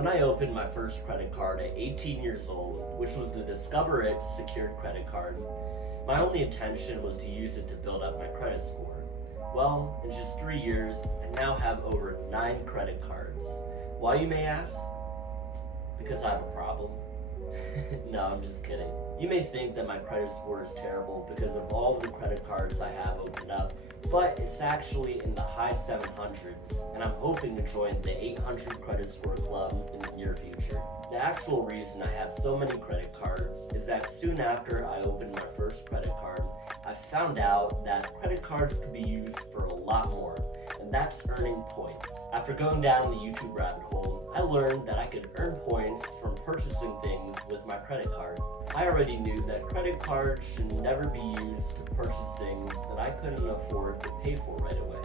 When I opened my first credit card at 18 years old, which was the Discover It secured credit card, my only intention was to use it to build up my credit score. Well, in just 3 years, I now have over 9 credit cards. Why, you may ask? Because I have a problem. No, I'm just kidding. You may think that my credit score is terrible because of all of the credit cards I have opened up, but it's actually in the high 700s, and I'm hoping to join the 800 credit score club in the near future. The actual reason I have so many credit cards is that soon after I opened my first credit card, I found out that credit cards could be used for a lot more, and that's earning points. After going down the YouTube rabbit hole, I learned that I could earn points from purchasing things with my credit card. I already knew that credit cards should never be used to purchase things that I couldn't afford to pay for right away.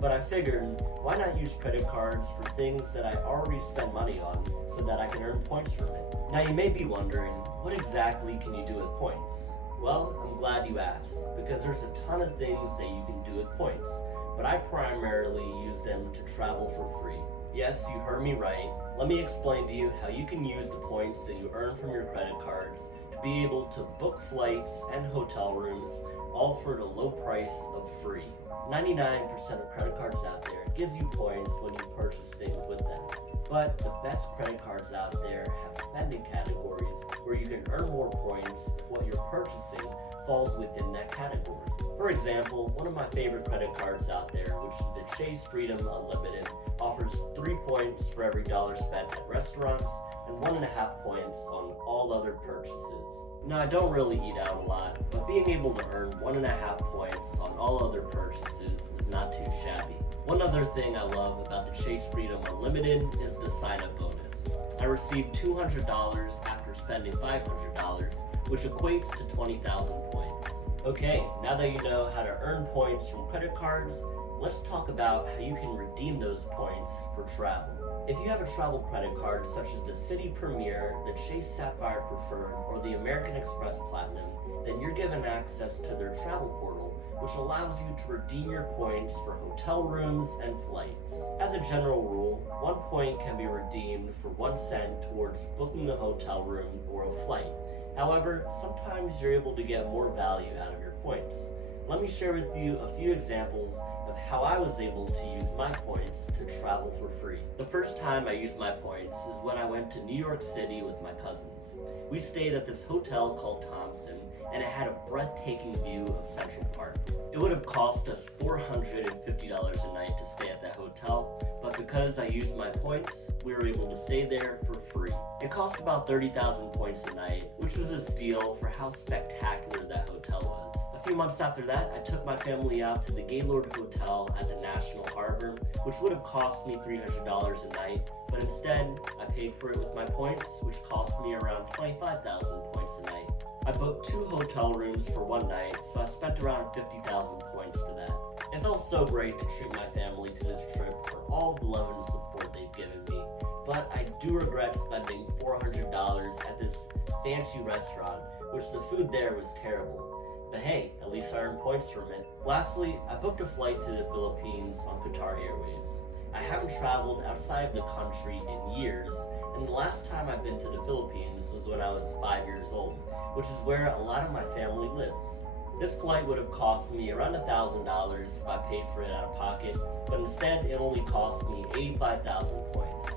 But I figured, why not use credit cards for things that I already spent money on so that I can earn points from it? Now you may be wondering, what exactly can you do with points? Well, I'm glad you asked, because there's a ton of things that you can do with points, but I primarily use them to travel for free. Yes, you heard me right. Let me explain to you how you can use the points that you earn from your credit cards to be able to book flights and hotel rooms, all for the low price of free. 99% of credit cards out there gives you points when you purchase things with them. But the best credit cards out there have spending categories where you can earn more points if what you're purchasing falls within that category. For example, one of my favorite credit cards out there, which is the Chase Freedom Unlimited, offers 3 points for every dollar spent at restaurants and 1.5 points on all other purchases. Now, I don't really eat out a lot, but being able to earn 1.5 points on all other purchases is not too shabby. One other thing I love about the Chase Freedom Unlimited is the sign-up bonus. I received $200 after spending $500, which equates to 20,000 points. Okay, now that you know how to earn points from credit cards, let's talk about how you can redeem those points for travel. If you have a travel credit card such as the City Premier, the Chase Sapphire Preferred, or the American Express Platinum, then you're given access to their travel portal, which allows you to redeem your points for hotel rooms and flights. As a general rule, 1 point can be redeemed for 1 cent towards booking a hotel room or a flight. However, sometimes you're able to get more value out of your points. Let me share with you a few examples of how I was able to use my points to travel for free. The first time I used my points is when I went to New York City with my cousins. We stayed at this hotel called Thompson, and it had a breathtaking view of Central Park. It would have cost us $450 a night to stay at that hotel, but because I used my points, we were able to stay there for free. It cost about 30,000 points a night, which was a steal for how spectacular that hotel was. A few months after that, I took my family out to the Gaylord Hotel at the National Harbor, which would have cost me $300 a night, but instead, I paid for it with my points, which cost me around 25,000 points a night. I booked 2 hotel rooms for 1 night, so I spent around 50,000 points for that. It felt so great to treat my family to this trip for all the love and support they've given me, but I do regret spending $400 at this fancy restaurant, which the food there was terrible. But hey, at least I earned points from it. Lastly, I booked a flight to the Philippines on Qatar Airways. I haven't traveled outside of the country in years, and the last time I've been to the Philippines was when I was 5 years old, which is where a lot of my family lives. This flight would have cost me around $1,000 if I paid for it out of pocket, but instead it only cost me 85,000 points.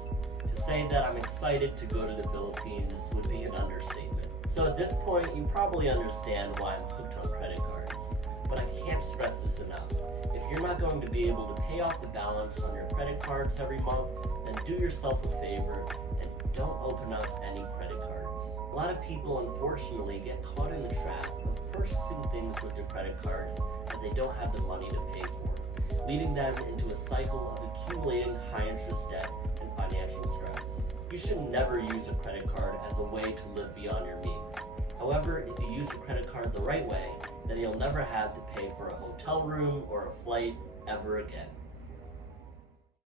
To say that I'm excited to go to the Philippines would be an understatement. So at this point, you probably understand why I'm hooked on credit cards, but I can't stress this enough. If you're not going to be able to pay off the balance on your credit cards every month, then do yourself a favor and don't open up any credit cards. A lot of people unfortunately get caught in the trap of purchasing things with their credit cards that they don't have the money to pay for, leading them into a cycle of accumulating high interest debt and financial stress. You should never use a credit card as a way to live beyond your means. However, if you use your credit card the right way, then you'll never have to pay for a hotel room or a flight ever again.